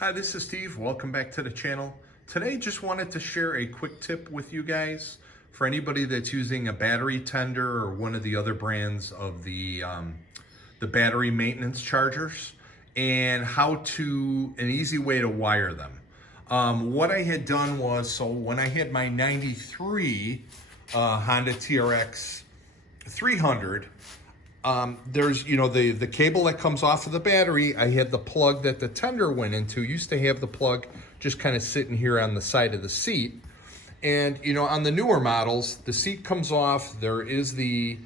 Hi, this is Steve. Welcome back to the channel. Today, just wanted to share a quick tip with you guys for anybody that's using a battery tender or one of the other brands of the battery maintenance chargers, and an easy way to wire them. What I had done was, so when I had my 93 Honda TRX 300, there's, the cable that comes off of the battery. I had the plug that the tender went into. Used to have the plug just kind of sitting here on the side of the seat. And, on the newer models, the seat comes off. There is the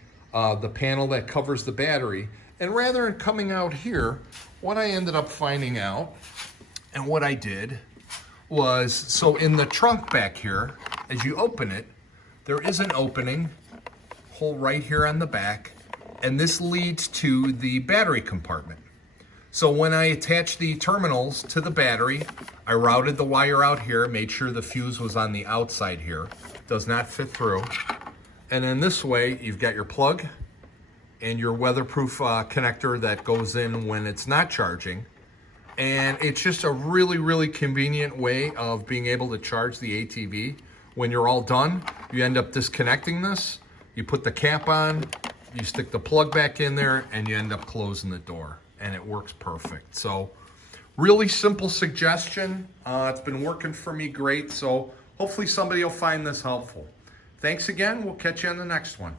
panel that covers the battery. And rather than coming out here, what I ended up finding out, and what I did was, so in the trunk back here, as you open it, there is an opening hole right here on the back. And this leads to the battery compartment. So when I attached the terminals to the battery, I routed the wire out here, made sure the fuse was on the outside here. Does not fit through. And then this way, you've got your plug and your weatherproof connector that goes in when it's not charging. And it's just a really, really convenient way of being able to charge the ATV. When you're all done, you end up disconnecting this, you put the cap on, you stick the plug back in there, and you end up closing the door, and it works perfect. So really simple suggestion. It's been working for me great, so hopefully somebody will find this helpful. Thanks again. We'll catch you on the next one.